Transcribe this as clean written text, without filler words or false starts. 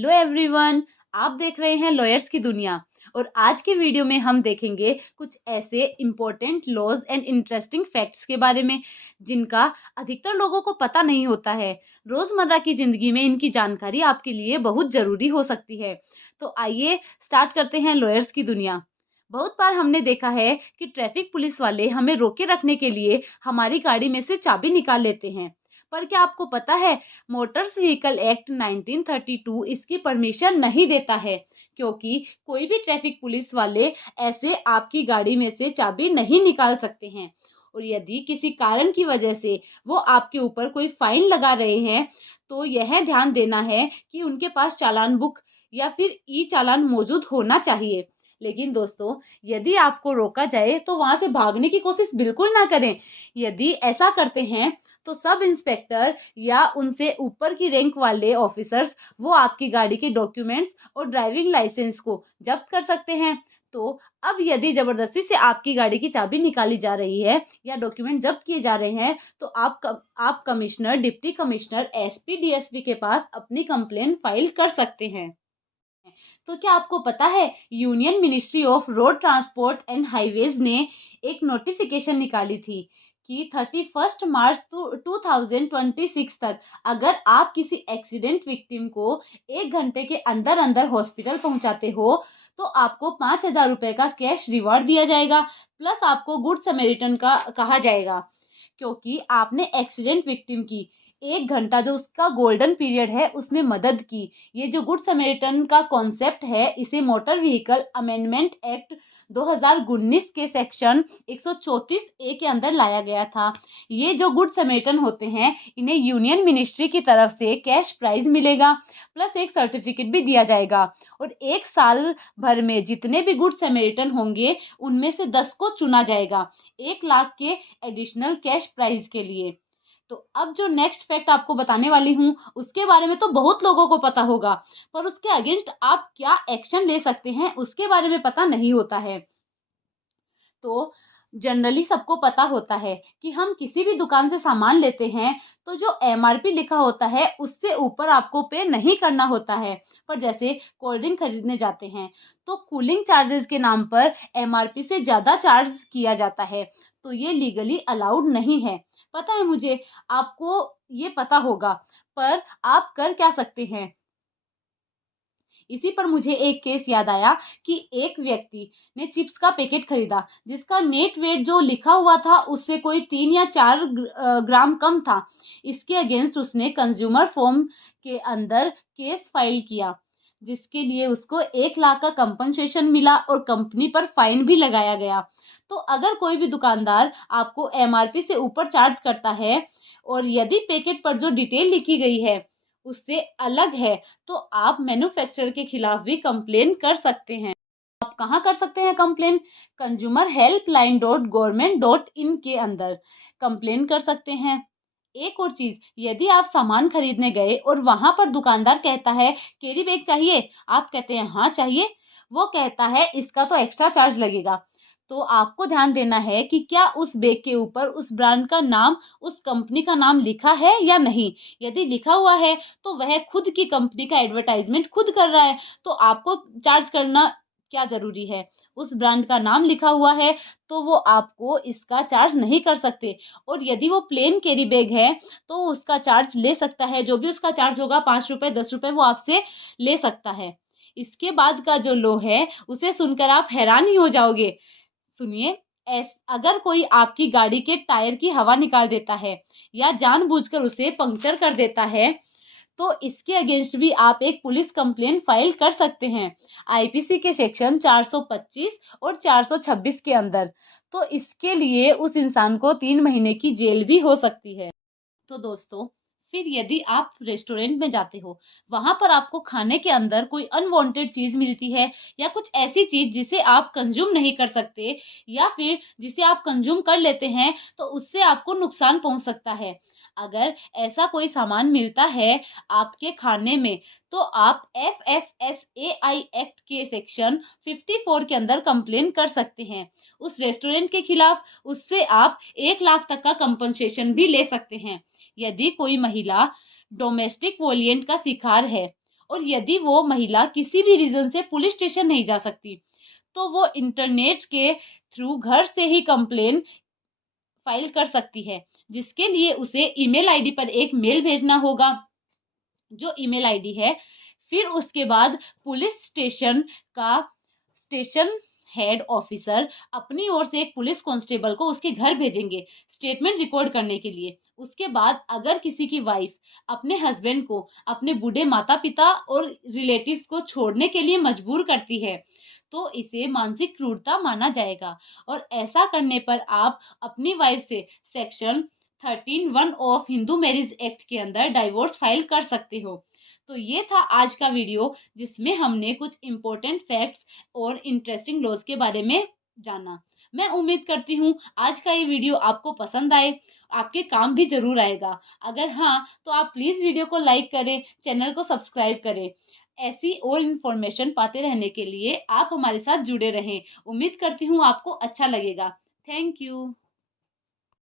Hello everyone, आप देख रहे हैं लॉयर्स की दुनिया। और आज के वीडियो में हम देखेंगे कुछ ऐसे important laws and interesting facts के बारे में जिनका अधिकतर लोगों को पता नहीं होता है। रोजमर्रा की जिंदगी में इनकी जानकारी आपके लिए बहुत जरूरी हो सकती है। तो आइए स्टार्ट करते हैं लॉयर्स की दुनिया। बहुत बार हमने देखा है कि ट्रैफिक पुलिस वाले हमें रोके रखने के लिए हमारी गाड़ी में से चाबी निकाल लेते हैं। पर क्या आपको पता है, मोटर्स व्हीकल एक्ट 1932 इसकी परमिशन नहीं देता है, क्योंकि कोई भी ट्रैफिक पुलिस वाले ऐसे आपकी गाड़ी में से चाबी नहीं निकाल सकते हैं। और यदि किसी कारण की वजह से वो आपके ऊपर कोई फाइन लगा रहे हैं, तो यह ध्यान देना है कि उनके पास चालान बुक या फिर ई चालान मौजूद होना चाहिए। लेकिन दोस्तों, यदि आपको रोका जाए तो वहां से भागने की कोशिश बिल्कुल ना करें। यदि ऐसा करते हैं तो सब इंस्पेक्टर या उनसे ऊपर की रैंक वाले ऑफिसर्स वो आपकी गाड़ी के डॉक्यूमेंट्स और ड्राइविंग लाइसेंस को जब्त कर सकते हैं। तो अब यदि जबरदस्ती से आपकी गाड़ी की चाबी निकाली जा रही है या डॉक्यूमेंट जब्त किए जा रहे हैं, तो आप commissioner, deputy commissioner, SP, DSP के पास अपनी कंप्लेन फाइल कर सकते हैं। तो क्या आपको पता है, union ministry of road transport and highways ने एक नोटिफिकेशन निकाली थी कि 31 मार्च 2026 तक अगर आप किसी एक्सीडेंट विक्टिम को 1 घंटे के अंदर अंदर हॉस्पिटल पहुंचाते हो तो आपको 5,000 रुपए का कैश रिवॉर्ड दिया जाएगा, प्लस आपको गुड समैरिटन का कहा जाएगा, क्योंकि आपने एक्सीडेंट विक्टिम की 1 घंटा जो उसका गोल्डन पीरियड है उसमें मदद की। ये जो गुड समैरिटन का कॉन्सेप्ट है, इसे मोटर व्हीकल अमेंडमेंट एक्ट 2019 के सेक्शन 134A के अंदर लाया गया था। ये जो गुड समैरिटन होते हैं, इन्हें यूनियन मिनिस्ट्री की तरफ से कैश प्राइज मिलेगा, प्लस एक सर्टिफिकेट भी दिया जाएगा। और 1 साल भर में जितने भी गुड समैरिटन होंगे उनमें से 10 को चुना जाएगा 1 लाख के एडिशनल कैश प्राइज के लिए। तो अब जो नेक्स्ट फैक्ट आपको बताने वाली हूँ उसके बारे में तो बहुत लोगों को पता होगा, पर उसके अगेंस्ट आप क्या एक्शन ले सकते हैं उसके बारे में पता नहीं होता है। तो जनरली सबको पता होता है कि हम किसी भी दुकान से सामान लेते हैं तो जो एमआरपी लिखा होता है उससे ऊपर आपको पे नहीं करना होता है। पर जैसे कोल्ड ड्रिंक खरीदने जाते हैं तो कूलिंग चार्जेस के नाम पर एमआरपी से ज़्यादा चार्ज किया जाता है, तो ये लीगली अलाउड नहीं है। पता है मुझे, आपको ये पता होगा, पर आप कर क्या सकते हैं। इसी पर मुझे एक केस याद आया कि एक व्यक्ति ने चिप्स का पैकेट खरीदा जिसका नेट वेट जो लिखा हुआ था उससे कोई 3 या 4 ग्राम कम था। इसके अगेंस्ट उसने कंज्यूमर फॉर्म के अंदर केस फाइल किया, जिसके लिए उसको 1 लाख का कंपनसेशन मिला और कंपनी पर फाइन भी लगाया गया। तो अगर कोई भी दुकानदार आपको एमआरपी से ऊपर चार्ज करता है और यदि पैकेट पर जो डिटेल लिखी गई है उससे अलग है, तो आप मैन्युफैक्चरर के खिलाफ भी कंप्लेन कर सकते हैं। आप कहाँ कर सकते हैं कंप्लेन? consumerhelpline.government.in के अंदर कंप्लेन कर सकते हैं। एक और चीज, यदि आप सामान खरीदने गए और वहां पर दुकानदार कहता है कैरी बैग चाहिए, आप कहते हैं हाँ चाहिए, वो कहता है इसका तो एक्स्ट्रा चार्ज लगेगा, तो आपको ध्यान देना है कि क्या उस बैग के ऊपर उस ब्रांड का नाम, उस कंपनी का नाम लिखा है या नहीं। यदि लिखा हुआ है तो वह खुद की कंपनी का एडवर्टाइजमेंट खुद कर रहा है, तो आपको चार्ज करना क्या जरूरी है। उस ब्रांड का नाम लिखा हुआ है तो वो आपको इसका चार्ज नहीं कर सकते। और यदि वो प्लेन कैरी बैग है तो उसका चार्ज ले सकता है, जो भी उसका चार्ज होगा 5 रुपए 10 रुपए वो आपसे ले सकता है। इसके बाद का जो लो है उसे सुनकर आप हैरान ही हो जाओगे। सुनिए, अगर कोई आपकी गाड़ी के टायर की हवा निकाल देता है या जानबूझकर उसे पंक्चर कर देता है, तो इसके अगेंस्ट भी आप एक पुलिस कंप्लेन फाइल कर सकते हैं आईपीसी के सेक्शन 425 और 426 के अंदर। तो इसके लिए उस इंसान को 3 महीने की जेल भी हो सकती है। तो दोस्तों, फिर यदि आप रेस्टोरेंट में जाते हो, वहां पर आपको खाने के अंदर कोई अनवांटेड चीज मिलती है या कुछ ऐसी चीज जिसे आप कंज्यूम नहीं कर सकते या फिर जिसे आप कंज्यूम कर लेते हैं तो उससे आपको नुकसान पहुंच सकता है। अगर ऐसा कोई सामान मिलता है आपके खाने में, तो आप FSSAI एक्ट के सेक्शन 54 के अंदर कंप्लेन कर सकते हैं उस रेस्टोरेंट के खिलाफ। उससे आप 1 लाख तक का कंपनसेशन भी ले सकते हैं। यदि कोई महिला डोमेस्टिक वोलिएंट का शिकार है और यदि वो महिला किसी भी रीजन से पुलिस स्टेशन नहीं जा सकती तो वो इंटरनेट के थ्रू घर से ही कंप्लेन फाइल कर सकती है, जिसके लिए उसे ईमेल आईडी पर एक मेल भेजना होगा, जो ईमेल आईडी है। फिर उसके बाद पुलिस स्टेशन का स्टेशन हेड ऑफिसर अपनी ओर से एक पुलिस कांस्टेबल को उसके घर भेजेंगे स्टेटमेंट रिकॉर्ड करने के लिए। उसके बाद अगर किसी की वाइफ अपने हस्बैंड को अपने बूढ़े माता पिता और रिलेटिव्स को छोड़ने के लिए मजबूर करती है तो इसे मानसिक क्रूरता माना जाएगा, और ऐसा करने पर आप अपनी वाइफ से section 13(1) of Hindu marriage act के अंदर डाइवोर्स फाइल कर सकते हो। तो ये था आज का वीडियो, जिसमें हमने कुछ इंपॉर्टेंट फैक्ट्स और इंटरेस्टिंग लॉज के बारे में जाना। मैं उम्मीद करती हूँ आज का ये वीडियो आपको पसंद आए, आपके काम भी जरूर आएगा। अगर हाँ तो आप प्लीज वीडियो को लाइक करें, चैनल को सब्सक्राइब करें। ऐसी और इन्फॉर्मेशन पाते रहने के लिए आप हमारे साथ जुड़े रहें। उम्मीद करती हूँ आपको अच्छा लगेगा। Thank you.